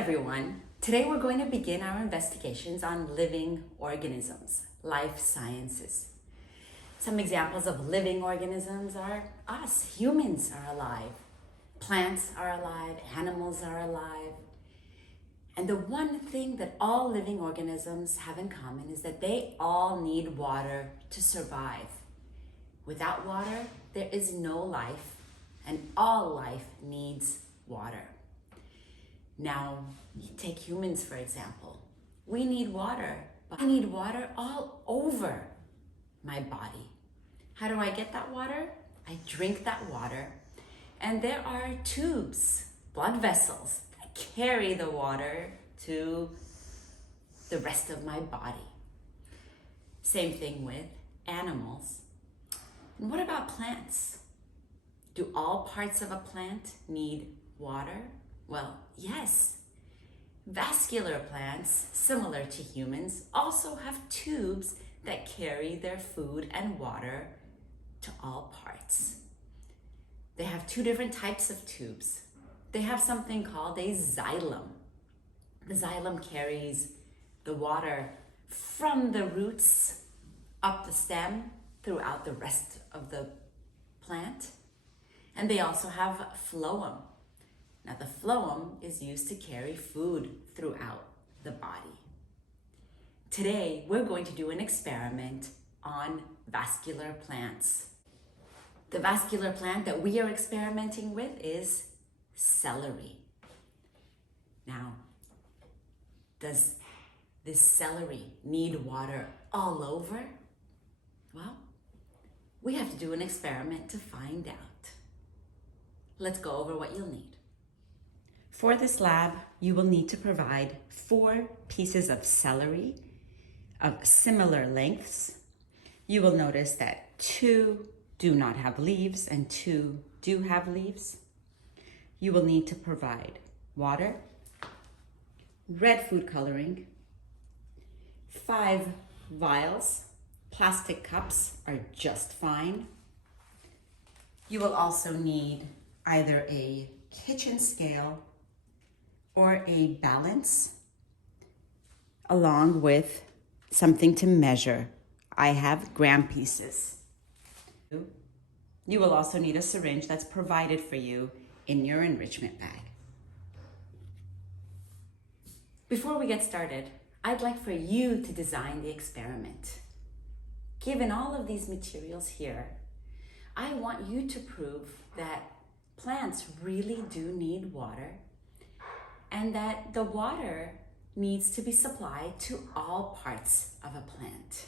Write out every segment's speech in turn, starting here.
everyone. Today we're going to begin our investigations on living organisms, life sciences. Some examples of living organisms are us. Humans are alive. Plants are alive. Animals are alive. And the one thing that all living organisms have in common is that they all need water to survive. Without water, there is no life, and all life needs water. Now, take humans, for example. We need water, but I need water all over my body. How do I get that water? I drink that water, and there are tubes, blood vessels, that carry the water to the rest of my body. Same thing with animals. And what about plants? Do all parts of a plant need water? Well, yes. Vascular plants, similar to humans, also have tubes that carry their food and water to all parts. They have two different types of tubes. They have something called a xylem. The xylem carries the water from the roots up the stem throughout the rest of the plant. And they also have phloem. Now the phloem is used to carry food throughout the body. Today, we're going to do an experiment on vascular plants. The vascular plant that we are experimenting with is celery. Now, does this celery need water all over? Well, we have to do an experiment to find out. Let's go over what you'll need. For this lab, you will need to provide 4 pieces of celery of similar lengths. You will notice that 2 do not have leaves and 2 do have leaves. You will need to provide water, red food coloring, 5 vials. Plastic cups are just fine. You will also need either a kitchen scale or a balance, along with something to measure. I have gram pieces. You will also need a syringe that's provided for you in your enrichment bag. Before we get started, I'd like for you to design the experiment. Given all of these materials here, I want you to prove that plants really do need water, and that the water needs to be supplied to all parts of a plant.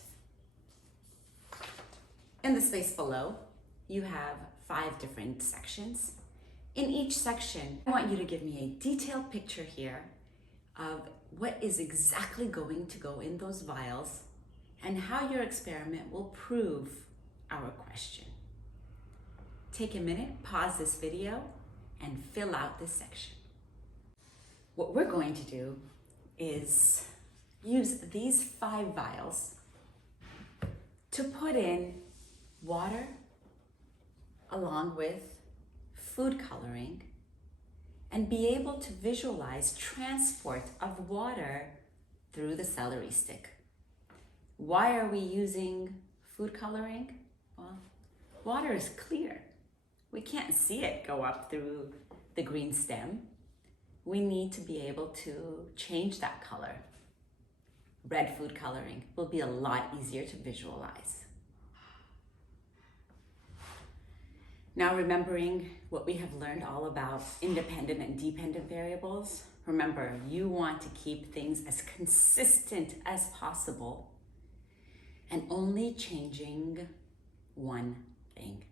In the space below, you have 5 different sections. In each section, I want you to give me a detailed picture here of what is exactly going to go in those vials and how your experiment will prove our question. Take a minute, pause this video, and fill out this section. What we're going to do is use these 5 vials to put in water along with food coloring and be able to visualize transport of water through the celery stick. Why are we using food coloring? Well, water is clear. We can't see it go up through the green stem. We need to be able to change that color. Red food coloring will be a lot easier to visualize. Now, remembering what we have learned all about independent and dependent variables, remember, you want to keep things as consistent as possible and only changing one thing.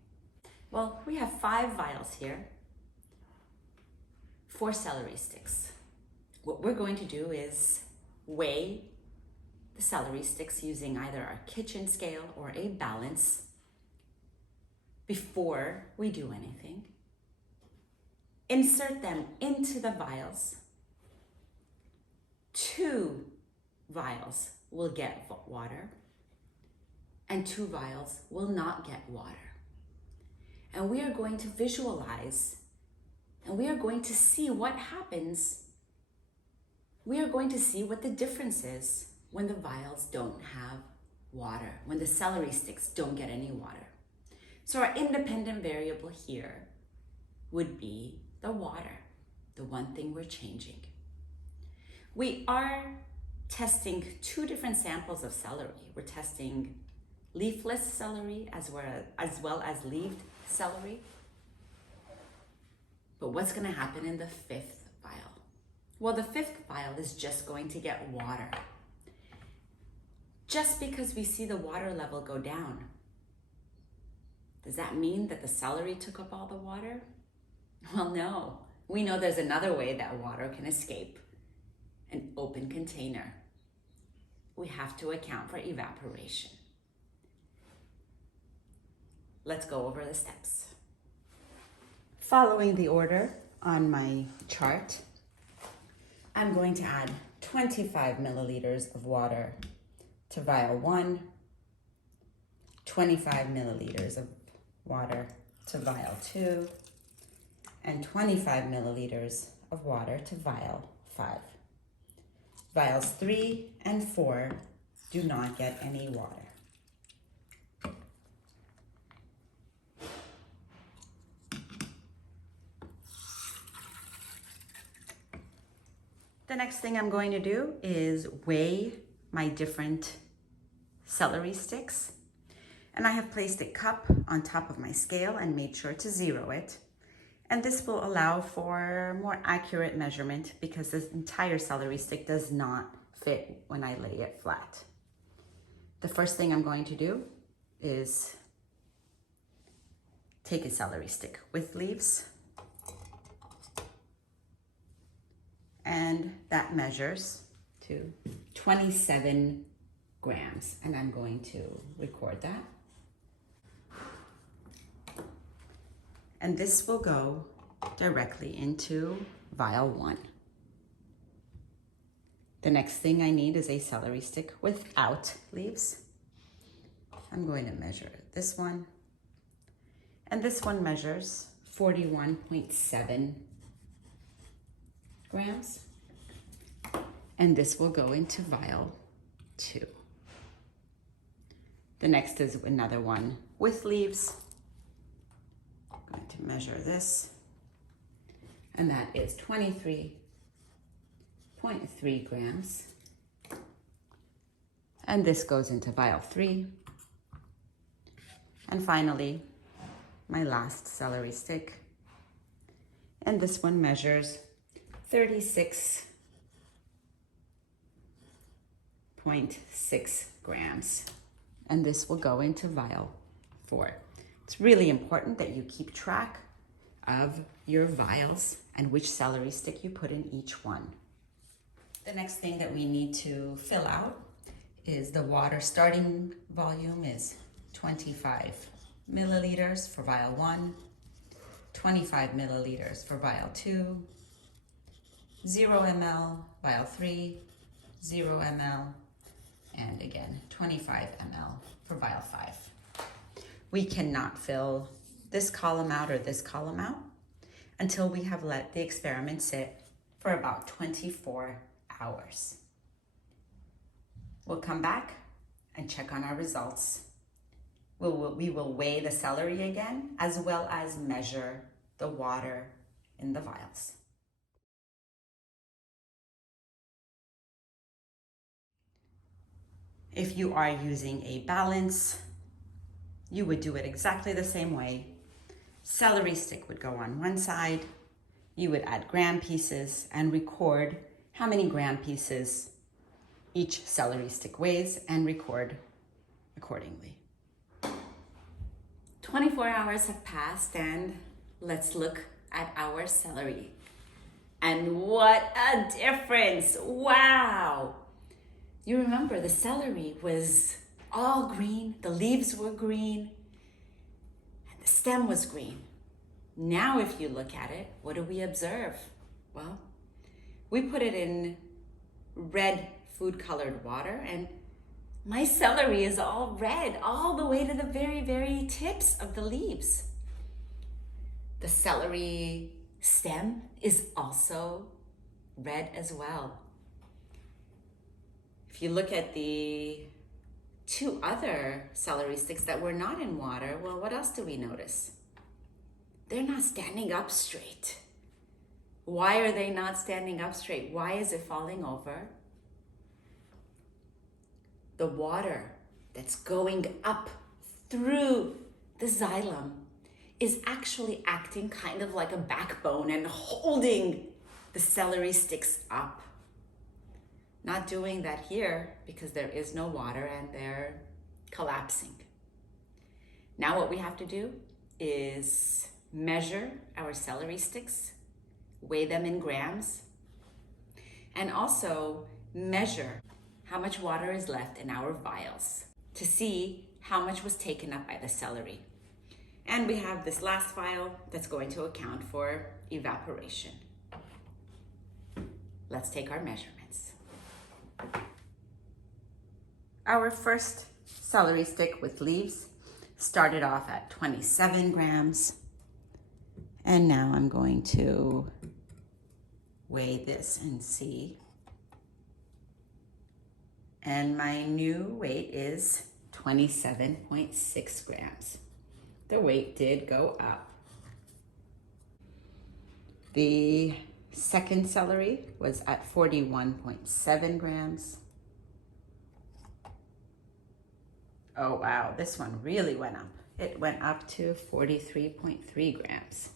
Well, we have 5 vials here, 4 celery sticks. What we're going to do is weigh the celery sticks using either our kitchen scale or a balance before we do anything. Insert them into the vials. 2 vials will get water and 2 vials will not get water. And we are going to visualize and we are going to see what happens we are going to see what the difference is when the vials don't have water, when the celery sticks don't get any water. So our independent variable here would be the water, the one thing we're changing. We are testing two different samples of celery. We're testing leafless celery as well as leaved celery. But what's going to happen in the fifth vial? Well, the fifth vial is just going to get water. Just because we see the water level go down, does that mean that the celery took up all the water? Well, no. We know there's another way that water can escape, an open container. We have to account for evaporation. Let's go over the steps. Following the order on my chart, I'm going to add 25 milliliters of water to vial 1, 25 milliliters of water to vial 2, and 25 milliliters of water to vial 5. Vials 3 and 4 do not get any water. The next thing I'm going to do is weigh my different celery sticks. And I have placed a cup on top of my scale and made sure to zero it. And this will allow for more accurate measurement because this entire celery stick does not fit when I lay it flat. The first thing I'm going to do is take a celery stick with leaves, and that measures to 27 grams, and I'm going to record that. And this will go directly into vial 1. The next thing I need is a celery stick without leaves. I'm going to measure this one, and this one measures 41.7 grams, and this will go into vial 2. The next is another one with leaves. I'm going to measure this, and that is 23.3 grams, and this goes into vial 3. And finally, my last celery stick, and this one measures 36.6 grams, and this will go into vial 4. It's really important that you keep track of your vials and which celery stick you put in each one. The next thing that we need to fill out is the water. Starting volume is 25 milliliters for vial 1, 25 milliliters for vial 2, 0 ml, vial 3, 0 ml, and again, 25 ml for vial 5. We cannot fill this column out or this column out until we have let the experiment sit for about 24 hours. We'll come back and check on our results. We will weigh the celery again, as well as measure the water in the vials. If you are using a balance, you would do it exactly the same way. Celery stick would go on one side. You would add gram pieces and record how many gram pieces each celery stick weighs and record accordingly. 24 hours have passed, and let's look at our celery. And what a difference! Wow! You remember the celery was all green, the leaves were green, and the stem was green. Now if you look at it, what do we observe? Well, we put it in red food-colored water, and my celery is all red, all the way to the very, very tips of the leaves. The celery stem is also red as well. If you look at the two other celery sticks that were not in water, well, what else do we notice? They're not standing up straight. Why are they not standing up straight? Why is it falling over? The water that's going up through the xylem is actually acting kind of like a backbone and holding the celery sticks up. Not doing that here because there is no water and they're collapsing. Now what we have to do is measure our celery sticks, weigh them in grams, and also measure how much water is left in our vials to see how much was taken up by the celery. And we have this last vial that's going to account for evaporation. Let's take our measurements. Our first celery stick with leaves started off at 27 grams. And now I'm going to weigh this and see. And my new weight is 27.6 grams. The weight did go up. The second celery was at 41.7 grams. Oh wow, this one really went up. It went up to 43.3 grams.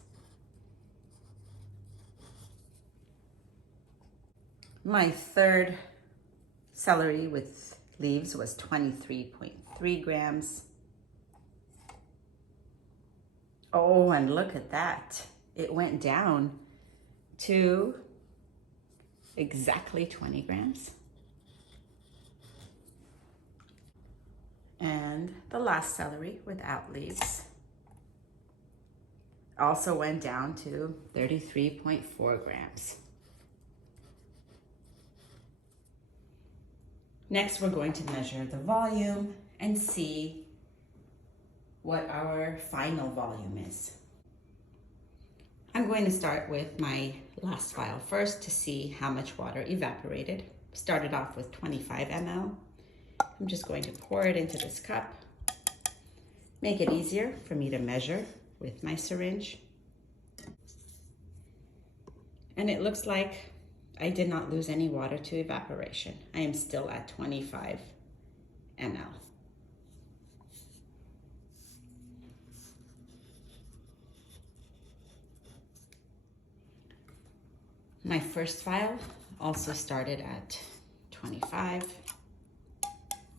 My third celery with leaves was 23.3 grams. Oh, and look at that. It went down to exactly 20 grams. And the last celery without leaves also went down to 33.4 grams. Next, we're going to measure the volume and see what our final volume is. I'm going to start with my last vial first to see how much water evaporated. Started off with 25 ml. I'm just going to pour it into this cup. Make it easier for me to measure with my syringe. And it looks like I did not lose any water to evaporation. I am still at 25 ml. My first vial also started at 25.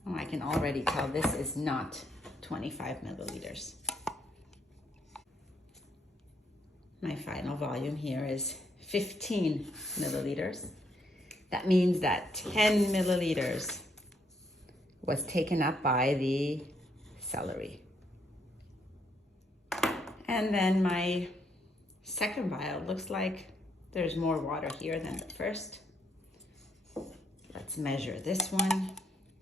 Oh, I can already tell this is not 25 milliliters. My final volume here is 15 milliliters. That means that 10 milliliters was taken up by the celery. And then my second vial looks like there's more water here than the first. Let's measure this one.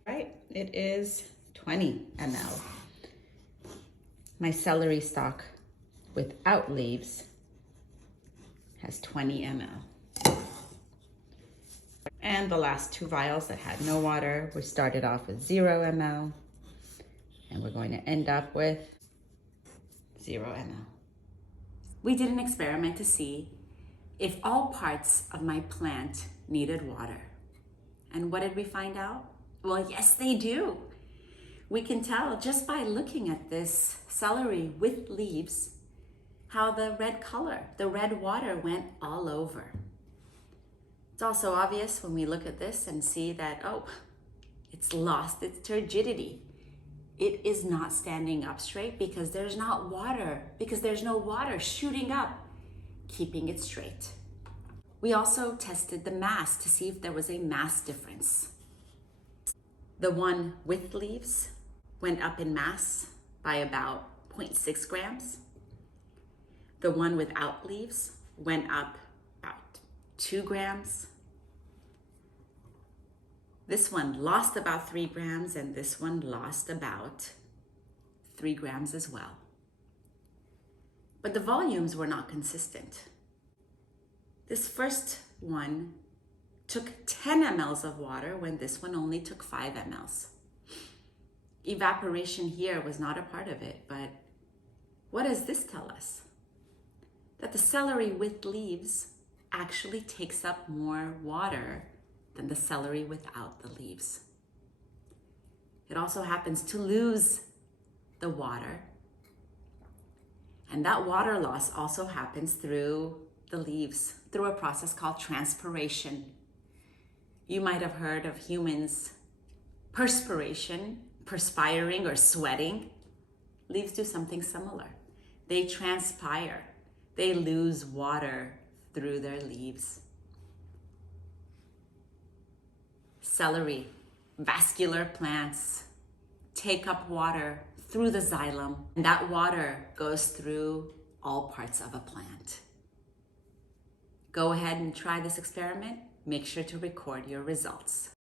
Right, it is 20 ml. My celery stalk without leaves has 20 ml. And the last two vials that had no water, we started off with 0 ml, and we're going to end up with 0 ml. We did an experiment to see if all parts of my plant needed water. And what did we find out? Well, yes, they do. We can tell just by looking at this celery with leaves how the red color, the red water went all over. It's also obvious when we look at this and see that, oh, it's lost its turgidity. It is not standing up straight because there's not water, because there's no water shooting up, keeping it straight. We also tested the mass to see if there was a mass difference. The one with leaves went up in mass by about 0.6 grams. The one without leaves went up about 2 grams. This one lost about 3 grams, and this one lost about 3 grams as well. But the volumes were not consistent. This first one took 10 mLs of water when this one only took 5 mLs. Evaporation here was not a part of it, but what does this tell us? That the celery with leaves actually takes up more water than the celery without the leaves. It also happens to lose the water. And that water loss also happens through the leaves, through a process called transpiration. You might have heard of humans perspiring or sweating. Leaves do something similar. They transpire. They lose water through their leaves. Celery, vascular plants take up water through the xylem, and that water goes through all parts of a plant. Go ahead and try this experiment. Make sure to record your results.